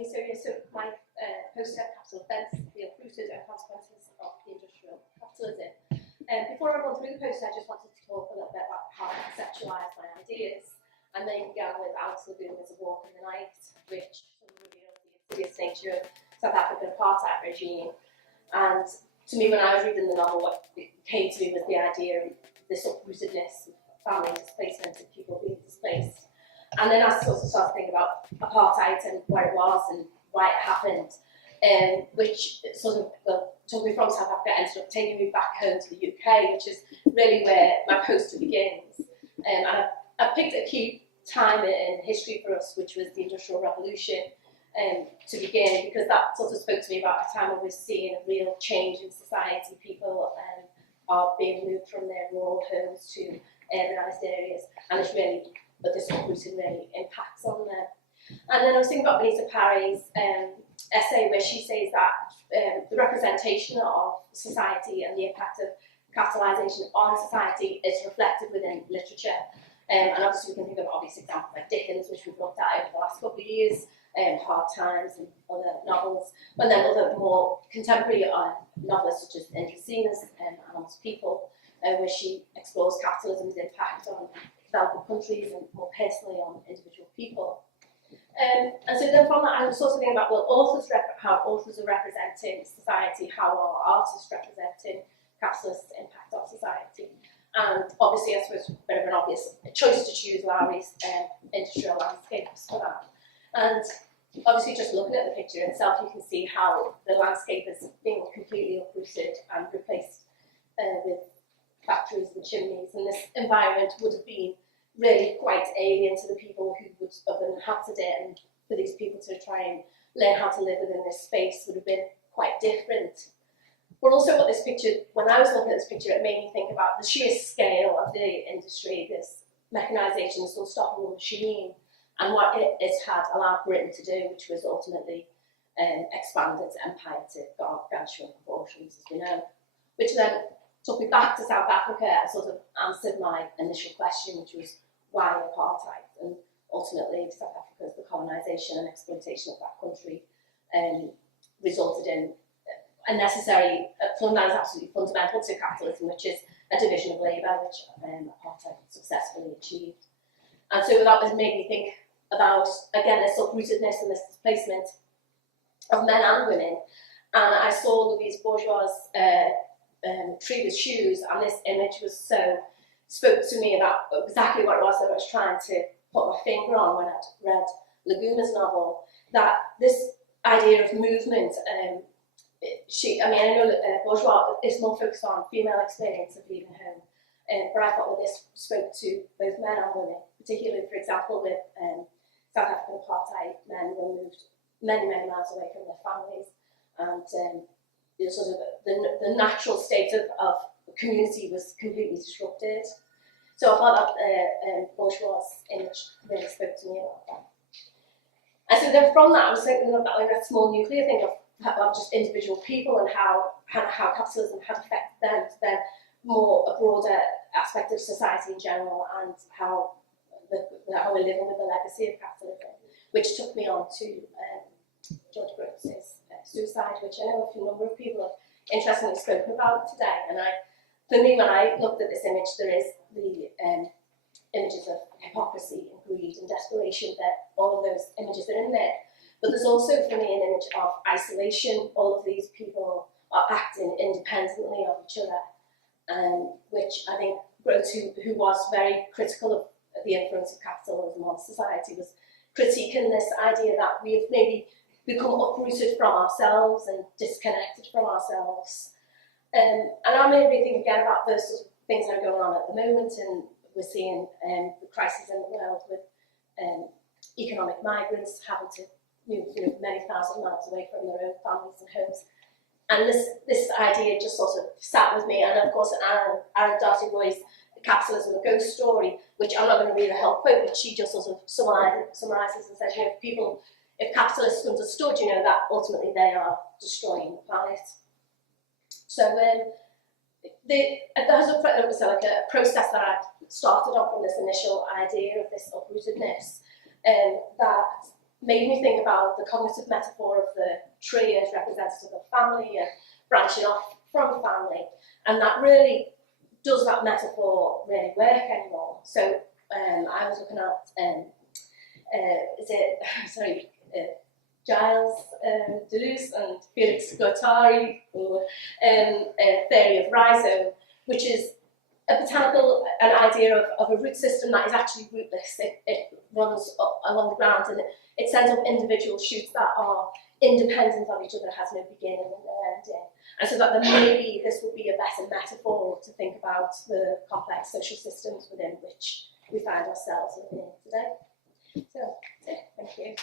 me. So my post-tech capital Offence, the Uprooted and Consequences of the Industrial Capitalism. Before I run through the post, I just wanted to talk a little bit about how I conceptualise my ideas. And then began with Alex Laguna's A Walk in the Night, which revealed the insidious nature of South African apartheid regime. And to me, when I was reading the novel, what it came to me was the idea of this uprootedness, family displacement, of people being displaced. And then I sort of started thinking about apartheid and where it was and why it happened, which sort of took me from South Africa, ended up taking me back home to the UK, which is really where my poster begins. And I picked a key time in history for us, which was the Industrial Revolution, to begin, because that sort of spoke to me about a time when we're seeing a real change in society. People are being moved from their rural homes to urbanised areas, and it's really, but this uprooting really impacts on them. And then I was thinking about Benita Parry's essay, where she says that the representation of society and the impact of capitalisation on society is reflected within literature. And obviously we can think of obvious examples like Dickens, which we've looked at over the last couple of years, Hard Times and other novels, but then other more contemporary novels such as Indra Seena's People, where she explores capitalism's impact on developing countries and more personally on individual people. And so then from that I was sort of thinking about, well, how authors are representing society, how are artists representing capitalist impact on society. And obviously, I suppose, a bit of an obvious choice to choose Lowry's industrial landscapes for that. And obviously, just looking at the picture itself, you can see how the landscape is being completely uprooted and replaced with factories and chimneys. And this environment would have been really quite alien to the people who would have inhabited it. And for these people to try and learn how to live within this space would have been quite different. But also what this picture, when I was looking at this picture, it made me think about the sheer scale of the industry, this mechanisation, this unstoppable machine, and what it had allowed Britain to do, which was ultimately expand its empire to gargantuan proportions, as we know. Which then took me back to South Africa and sort of answered my initial question, which was why apartheid? And ultimately, South Africa's the colonisation and exploitation of that country resulted in a necessary, that is absolutely fundamental to capitalism, which is a division of labour, which apartheid successfully achieved. And so that was made me think about, again, this uprootedness and this displacement of men and women. And I saw Louise Bourgeois' Tree with Shoes, and this image spoke to me about exactly what it was that I was trying to put my finger on when I'd read Laguna's novel, that this idea of movement, I know that Bourgeois is more focused on female experience of leaving home, but I thought that this spoke to both men and women, particularly, for example, with South African apartheid, men were moved many, many miles away from their families, and sort of the natural state of community was completely disrupted. So I thought that Bourgeois' image really spoke to me about that. And so then from that, I was thinking of that, like a small nuclear thing of just individual people and how capitalism had affected them, to then a broader aspect of society in general, and how we're living with the legacy of capitalism, which took me on to George Brooks's suicide, which I know a number of people have interestingly spoken about today. And for me, when I looked at this image, there is the images of hypocrisy and greed and desperation, that all of those images are in there. But there's also, for me, an image of isolation. All of these people are acting independently of each other, which I think Grote, who was very critical of the influence of capitalism on society, was critiquing this idea that we have maybe become uprooted from ourselves and disconnected from ourselves. And that made me think again about those sort of things that are going on at the moment, and we're seeing the crisis in the world with economic migrants having to move many thousand miles away from their own families and homes. And this idea just sort of sat with me. And of course, Aaron Darty-Roy's Capitalism, a Ghost Story, which I'm not going to read the whole quote, but she just sort of summarises and says, if capitalists understood, that ultimately they are destroying the planet. So that was like a process that I started off from this initial idea of this uprootedness, that made me think about the cognitive metaphor of the tree as representative of family and branching off from family, and that really, does that metaphor really work anymore? So I was looking at, Giles Deleuze and Felix Guattari, theory of rhizome, which is an idea of a root system that is actually rootless. It runs up along the ground and it sends up individual shoots that are independent of each other, has no beginning and no ending. And so that maybe this would be a better metaphor to think about the complex social systems within which we find ourselves living today. So that's it. Thank you.